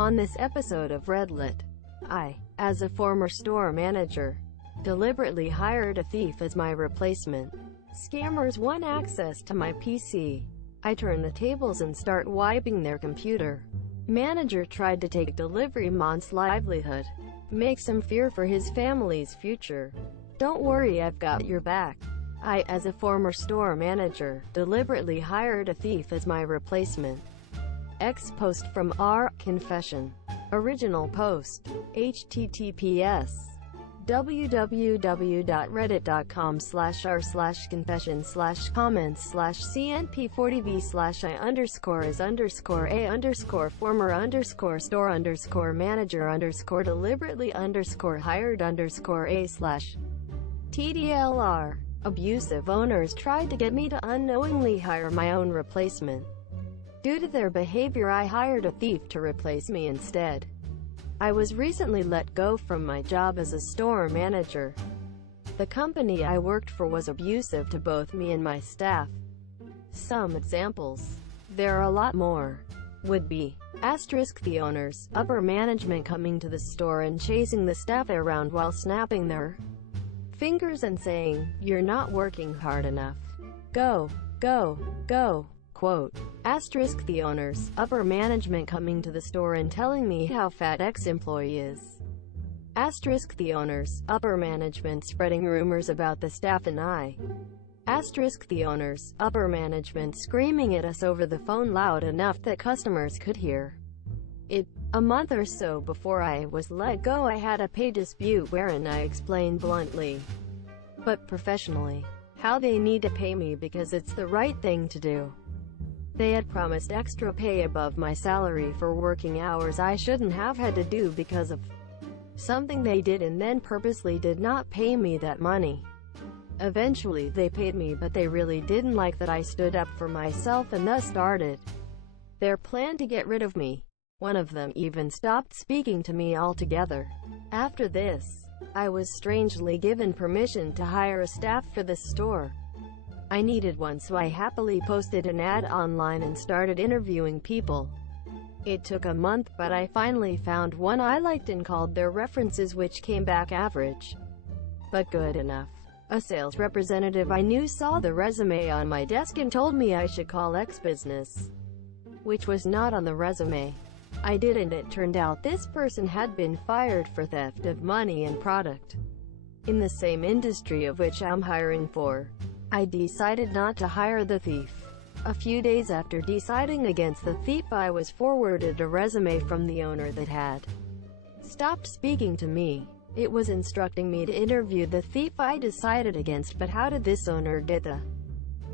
On this episode of Redlit, I, as a former store manager, deliberately hired a thief as my replacement. Scammers want access to my PC. I turn the tables and start wiping their computer. Manager tried to take delivery man's livelihood. Makes him fear for his family's future. Don't worry, I've got your back. I, as a former store manager, deliberately hired a thief as my replacement. X post from R. Confession. Original post. https www.reddit.com/r/confession/comments/c&p40b/I_store-manager_former_store_a_core. Abusive owners tried to get me to unknowingly hire my own replacement. Due to their behavior, I hired a thief to replace me instead. I was recently let go from my job as a store manager. The company I worked for was abusive to both me and my staff. Some examples. There are a lot more. Would be the owners, upper management coming to the store and chasing the staff around while snapping their fingers and saying, "You're not working hard enough. Go, go, go." Quote. The owners, upper management coming to the store and telling me how fat ex-employee is. The owners, upper management spreading rumors about the staff and I. The owners, upper management screaming at us over the phone loud enough that customers could hear it. A month or so before I was let go, I had a pay dispute wherein I explained bluntly, but professionally, how they need to pay me because it's the right thing to do. They had promised extra pay above my salary for working hours I shouldn't have had to do because of something they did, and then purposely did not pay me that money. Eventually they paid me, but they really didn't like that I stood up for myself, and thus started their plan to get rid of me. One of them even stopped speaking to me altogether. After this, I was strangely given permission to hire a staff for the store. I needed one, so I happily posted an ad online and started interviewing people. It took a month, but I finally found one I liked and called their references, which came back average, but good enough. A sales representative I knew saw the resume on my desk and told me I should call X Business, which was not on the resume. I did, and it turned out this person had been fired for theft of money and product in the same industry of which I'm hiring for. I decided not to hire the thief. A few days after deciding against the thief, I was forwarded a resume from the owner that had stopped speaking to me. It was instructing me to interview the thief I decided against, but how did this owner get the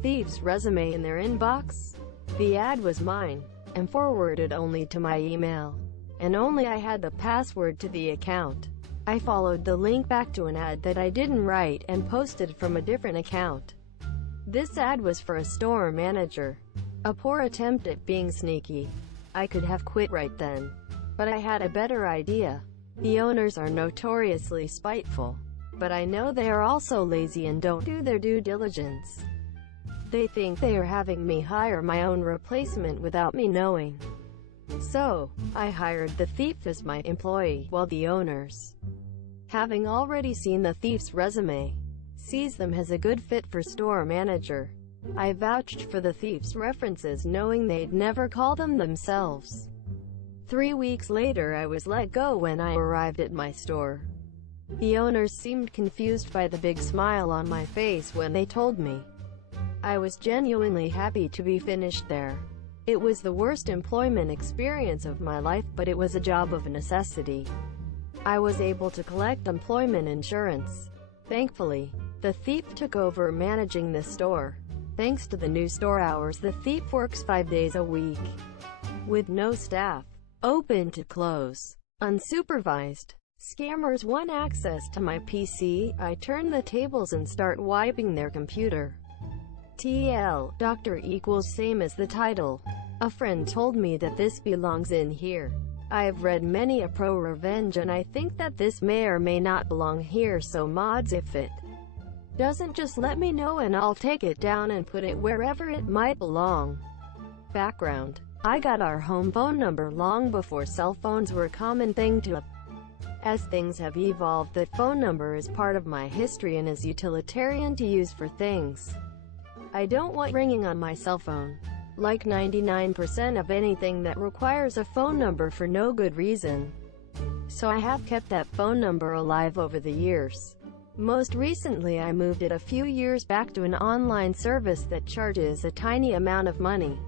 thief's resume in their inbox? The ad was mine, and forwarded only to my email, and only I had the password to the account. I followed the link back to an ad that I didn't write and posted from a different account. This ad was for a store manager. A poor attempt at being sneaky. I could have quit right then, but I had a better idea. The owners are notoriously spiteful, but I know they are also lazy and don't do their due diligence. They think they are having me hire my own replacement without me knowing. So, I hired the thief as my employee, while the owners, having already seen the thief's resume, sees them as a good fit for store manager. I vouched for the thief's references, knowing they'd never call them themselves. 3 weeks later, I was let go when I arrived at my store. The owners seemed confused by the big smile on my face when they told me. I was genuinely happy to be finished there. It was the worst employment experience of my life, but it was a job of necessity. I was able to collect employment insurance. Thankfully, the thief took over managing the store. Thanks to the new store hours, the thief works 5 days a week, with no staff, open to close, unsupervised. Scammers want access to my PC. I turn the tables and start wiping their computer. TL, Doctor equals same as the title. A friend told me that this belongs in here. I have read many a ProRevenge, and I think that this may or may not belong here, so mods, if it doesn't, just let me know and I'll take it down and put it wherever it might belong. Background. I got our home phone number long before cell phones were a common thing to. As things have evolved, that phone number is part of my history and is utilitarian to use for things I don't want ringing on my cell phone. Like 99% of anything that requires a phone number for no good reason. So I have kept that phone number alive over the years. Most recently I moved it a few years back to an online service that charges a tiny amount of money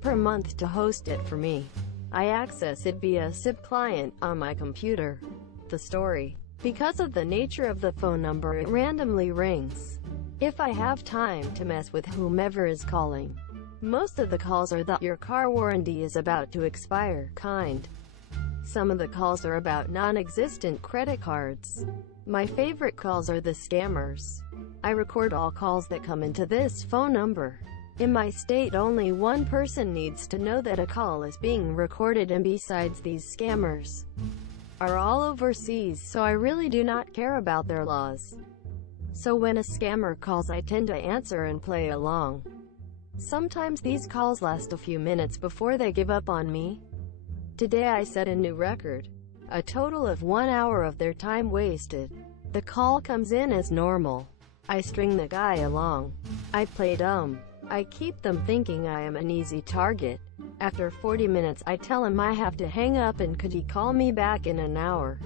per month to host it for me. I access it via a SIP client on my computer. The story. Because of the nature of the phone number, it randomly rings if I have time to mess with whomever is calling. Most of the calls are the "your car warranty is about to expire" kind. Some of the calls are about non-existent credit cards. My favorite calls are the scammers. I record all calls that come into this phone number. In my state, only one person needs to know that a call is being recorded, and besides, these scammers are all overseas, so I really do not care about their laws. So when a scammer calls, I tend to answer and play along. Sometimes these calls last a few minutes before they give up on me. Today I set a new record. A total of 1 hour of their time wasted. The call comes in as normal. I string the guy along. I play dumb. I keep them thinking I am an easy target. After 40 minutes I tell him I have to hang up and could he call me back in an hour.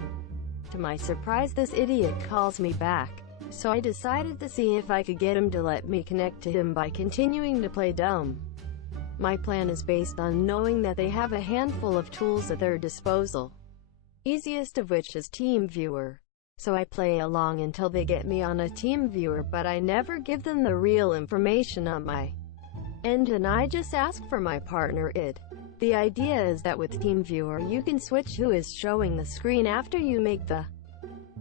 To my surprise, this idiot calls me back. So I decided to see if I could get him to let me connect to him by continuing to play dumb. My plan is based on knowing that they have a handful of tools at their disposal, easiest of which is TeamViewer. So I play along until they get me on a TeamViewer, but I never give them the real information on my end, and I just ask for my partner ID. The idea is that with TeamViewer you can switch who is showing the screen after you make the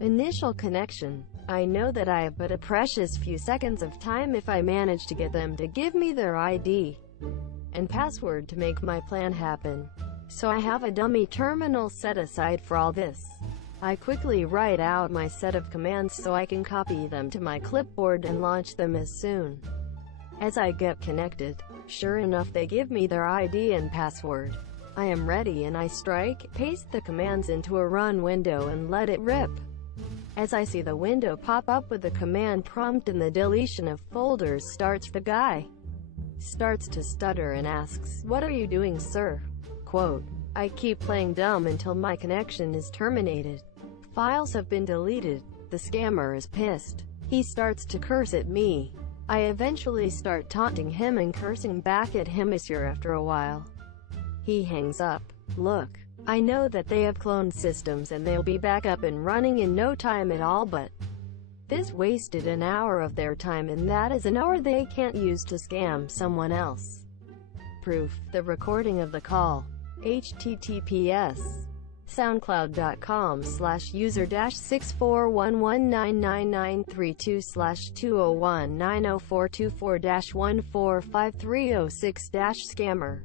initial connection. I know that I have but a precious few seconds of time if I manage to get them to give me their ID and password to make my plan happen. So I have a dummy terminal set aside for all this. I quickly write out my set of commands so I can copy them to my clipboard and launch them as soon as I get connected. Sure enough, they give me their ID and password. I am ready and I paste the commands into a run window and let it rip. As I see the window pop up with the command prompt and the deletion of folders starts, the guy starts to stutter and asks, "What are you doing, sir?" Quote, "I keep playing dumb until my connection is terminated. Files have been deleted." The scammer is pissed. He starts to curse at me. I eventually start taunting him and cursing back at him. After a while, he hangs up. Look, I know that they have cloned systems and they'll be back up and running in no time at all, but this wasted an hour of their time, and that is an hour they can't use to scam someone else. Proof: the recording of the call. https soundcloud.com/user-64119932/2019044-145306-scammer.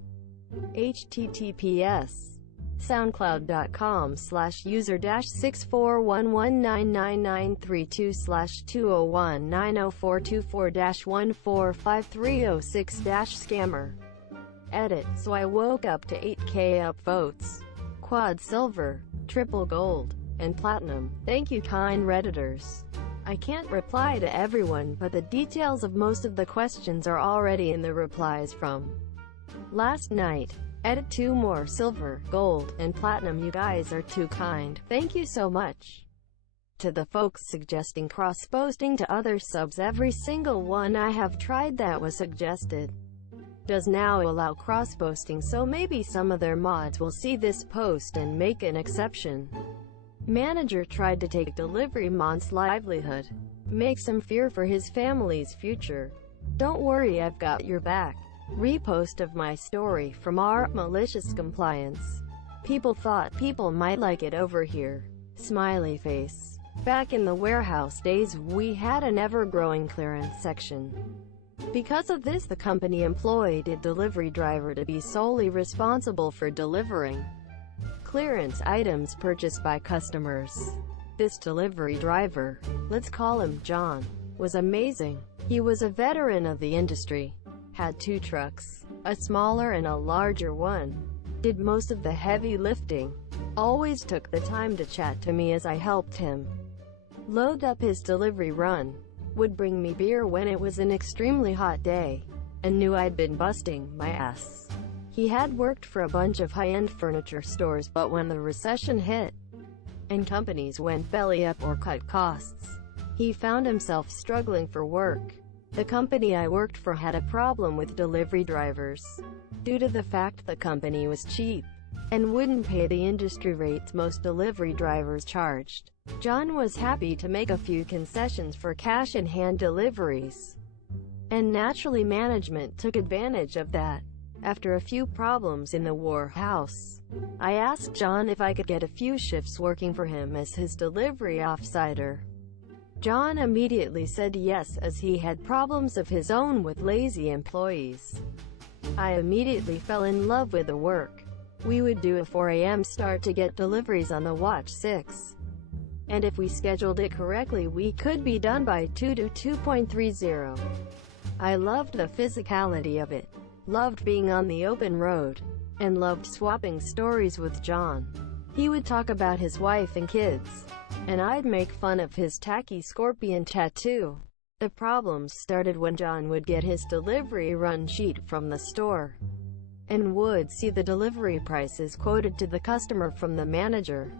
https soundcloud.com/user-64119932/2019044-145306-scammer. Edit: so I woke up to 8K upvotes. Quad silver, triple gold, and platinum. Thank you, kind Redditors. I can't reply to everyone, but the details of most of the questions are already in the replies from last night. Edit: 2 more silver, gold, and platinum. You guys are too kind. Thank you so much. To the folks suggesting cross-posting to other subs, every single one I have tried that was suggested does now allow cross-posting, so maybe some of their mods will see this post and make an exception. Manager tried to take delivery mod's livelihood. Makes him fear for his family's future. Don't worry, I've got your back. Repost of my story from our malicious compliance. People thought people might like it over here. Smiley face. Back in the warehouse days, we had an ever-growing clearance section. Because of this, the company employed a delivery driver to be solely responsible for delivering clearance items purchased by customers. This delivery driver, let's call him John, was amazing. He was a veteran of the industry, had 2 trucks, a smaller and a larger one, did most of the heavy lifting, always took the time to chat to me as I helped him load up his delivery run, would bring me beer when it was an extremely hot day, and knew I'd been busting my ass. He had worked for a bunch of high-end furniture stores, but when the recession hit, and companies went belly up or cut costs, he found himself struggling for work. The company I worked for had a problem with delivery drivers, due to the fact the company was cheap, and wouldn't pay the industry rates most delivery drivers charged. John was happy to make a few concessions for cash-in-hand deliveries, and naturally management took advantage of that. After a few problems in the warehouse, I asked John if I could get a few shifts working for him as his delivery offsider. John immediately said yes, as he had problems of his own with lazy employees. I immediately fell in love with the work. We would do a 4 a.m. start to get deliveries on the watch 6. And if we scheduled it correctly, we could be done by 2 to 2:30. I loved the physicality of it, loved being on the open road, and loved swapping stories with John. He would talk about his wife and kids, and I'd make fun of his tacky scorpion tattoo. The problems started when John would get his delivery run sheet from the store, and would see the delivery prices quoted to the customer from the manager.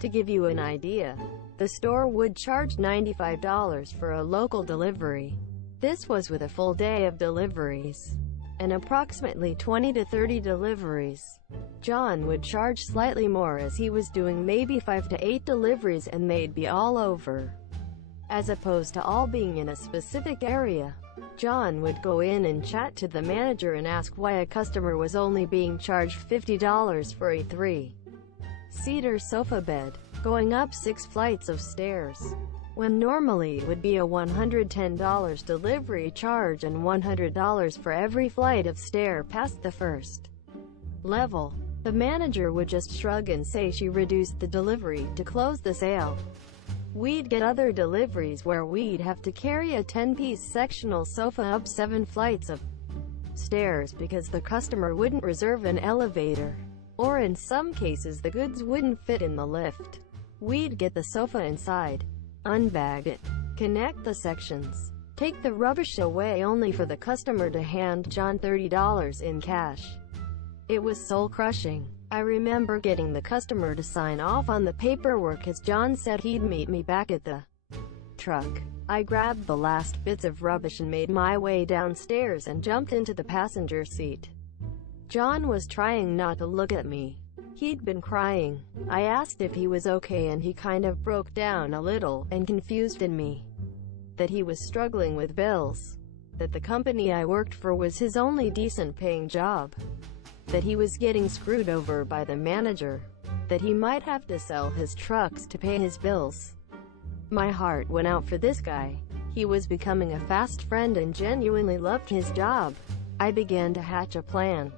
To give you an idea, the store would charge $95 for a local delivery. This was with a full day of deliveries, and approximately 20 to 30 deliveries. John would charge slightly more as he was doing maybe 5 to 8 deliveries and they'd be all over, as opposed to all being in a specific area. John would go in and chat to the manager and ask why a customer was only being charged $50 for a 3-seater sofa bed, going up 6 flights of stairs, when normally it would be a $110 delivery charge and $100 for every flight of stair past the first level. The manager would just shrug and say she reduced the delivery to close the sale. We'd get other deliveries where we'd have to carry a 10-piece sectional sofa up 7 flights of stairs because the customer wouldn't reserve an elevator, or in some cases the goods wouldn't fit in the lift. We'd get the sofa inside, unbag it, connect the sections, take the rubbish away, only for the customer to hand John $30 in cash. It was soul-crushing. I remember getting the customer to sign off on the paperwork as John said he'd meet me back at the truck. I grabbed the last bits of rubbish and made my way downstairs and jumped into the passenger seat. John was trying not to look at me. He'd been crying. I asked if he was okay and he kind of broke down a little, and confused in me that he was struggling with bills, that the company I worked for was his only decent paying job, that he was getting screwed over by the manager, that he might have to sell his trucks to pay his bills. My heart went out for this guy. He was becoming a fast friend and genuinely loved his job. I began to hatch a plan,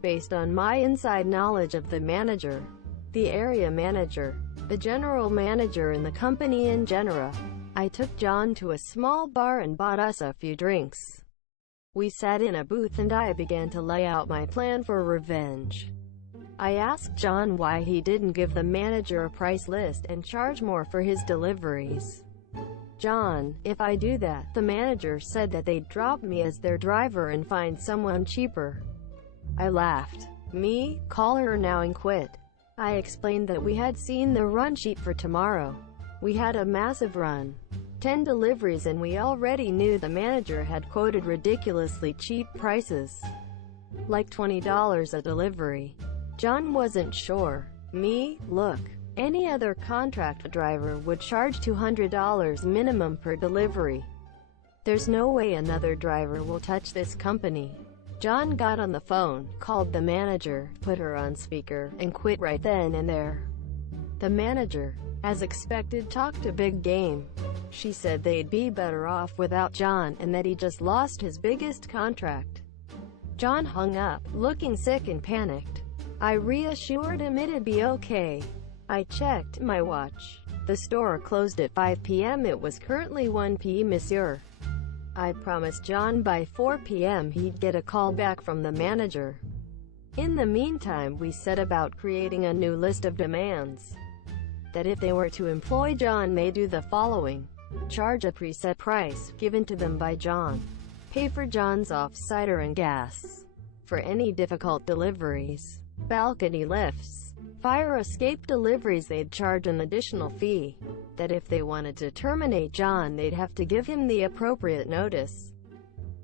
based on my inside knowledge of the manager, the area manager, the general manager, and the company in general. I took John to a small bar and bought us a few drinks. We sat in a booth and I began to lay out my plan for revenge. I asked John why he didn't give the manager a price list and charge more for his deliveries. John, if I do that, the manager said that they'd drop me as their driver and find someone cheaper. I laughed. Me, call her now and quit. I explained that we had seen the run sheet for tomorrow. We had a massive run, 10 deliveries, and we already knew the manager had quoted ridiculously cheap prices, like $20 a delivery. John wasn't sure. Me, look, any other contract driver would charge $200 minimum per delivery. There's no way another driver will touch this company. John got on the phone, called the manager, put her on speaker, and quit right then and there. The manager, as expected, talked a big game. She said they'd be better off without John and that he just lost his biggest contract. John hung up, looking sick and panicked. I reassured him it'd be okay. I checked my watch. The store closed at 5 p.m. It was currently 1 p.m. Monsieur. I promised John by 4 p.m. he'd get a call back from the manager. In the meantime, we set about creating a new list of demands. That if they were to employ John, they do the following: charge a preset price, given to them by John. Pay for John's off-cider and gas. For any difficult deliveries, balcony lifts, fire escape deliveries, they'd charge an additional fee. That if they wanted to terminate John, they'd have to give him the appropriate notice.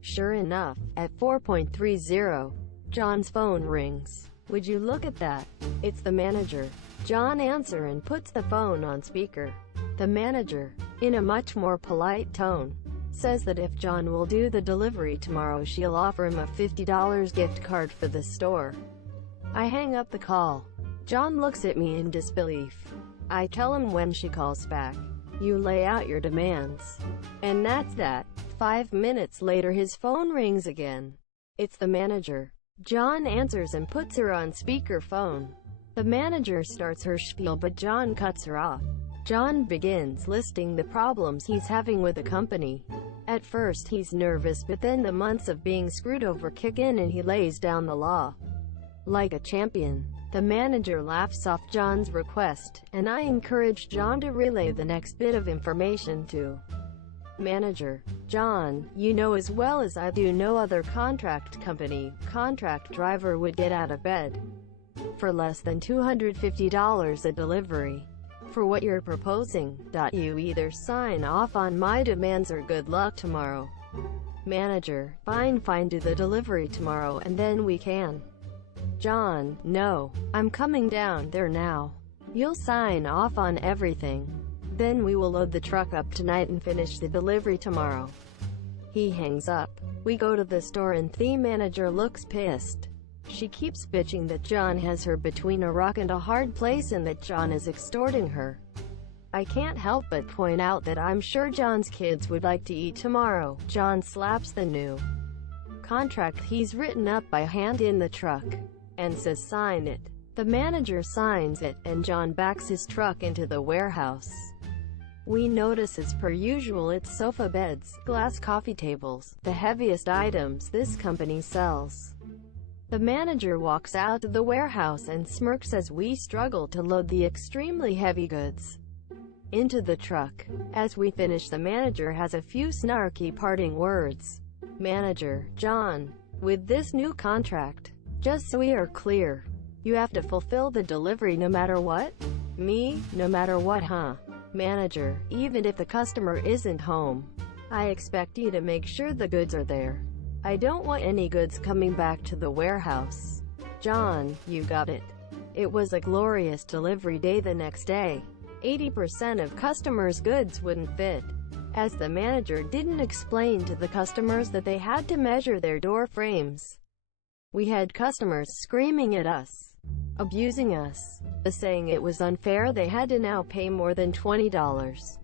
Sure enough, at 4:30, John's phone rings. Would you look at that? It's the manager. John answers and puts the phone on speaker. The manager, in a much more polite tone, says that if John will do the delivery tomorrow, she'll offer him a $50 gift card for the store. I hang up the call. John looks at me in disbelief. I tell him when she calls back, you lay out your demands. And that's that. 5 minutes later, his phone rings again. It's the manager. John answers and puts her on speakerphone. The manager starts her spiel, but John cuts her off. John begins listing the problems he's having with the company. At first he's nervous, but then the months of being screwed over kick in and he lays down the law like a champion. The manager laughs off John's request, and I encourage John to relay the next bit of information to manager. John, you know as well as I do, no other contract driver would get out of bed for less than $250 a delivery. For what you're proposing, you either sign off on my demands or good luck tomorrow. Manager, fine, do the delivery tomorrow and then we can. John, no, I'm coming down there now. You'll sign off on everything. Then we will load the truck up tonight and finish the delivery tomorrow. He hangs up. We go to the store and the manager looks pissed. She keeps bitching that John has her between a rock and a hard place and that John is extorting her. I can't help but point out that I'm sure John's kids would like to eat tomorrow. John slaps the new contract he's written up by hand in the truck and says, sign it. The manager signs it, and John backs his truck into the warehouse. We notice, as per usual, it's sofa beds, glass coffee tables, the heaviest items this company sells. The manager walks out of the warehouse and smirks as we struggle to load the extremely heavy goods into the truck. As we finish, the manager has a few snarky parting words. Manager, John, with this new contract, just so we are clear, you have to fulfill the delivery no matter what? Me? No matter what, huh? Manager, even if the customer isn't home, I expect you to make sure the goods are there. I don't want any goods coming back to the warehouse. John, you got it. It was a glorious delivery day the next day. 80% of customers' goods wouldn't fit, as the manager didn't explain to the customers that they had to measure their door frames. We had customers screaming at us, abusing us, saying it was unfair they had to now pay more than $20.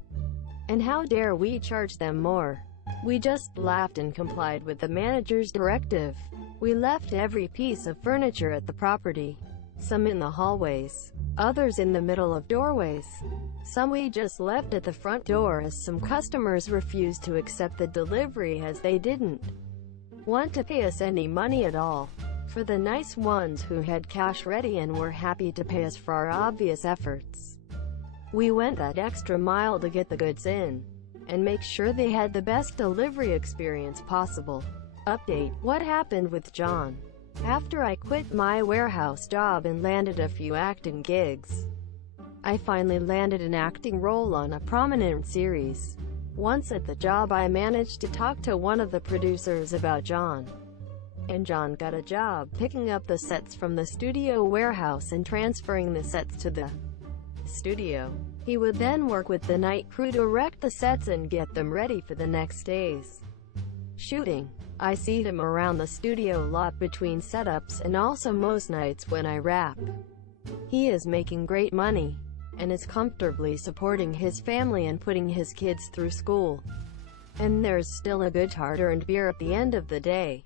And how dare we charge them more? We just laughed and complied with the manager's directive. We left every piece of furniture at the property, some in the hallways, others in the middle of doorways. Some we just left at the front door, as some customers refused to accept the delivery as they didn't want to pay us any money at all. For the nice ones who had cash ready and were happy to pay us for our obvious efforts, we went that extra mile to get the goods in and make sure they had the best delivery experience possible. Update: what happened with John? After I quit my warehouse job and landed a few acting gigs, I finally landed an acting role on a prominent series. Once at the job, I managed to talk to one of the producers about John, and John got a job picking up the sets from the studio warehouse and transferring the sets to the studio. He would then work with the night crew to erect the sets and get them ready for the next day's shooting. I see him around the studio lot between setups and also most nights when I wrap. He is making great money and is comfortably supporting his family and putting his kids through school. And there's still a good hard-earned beer at the end of the day.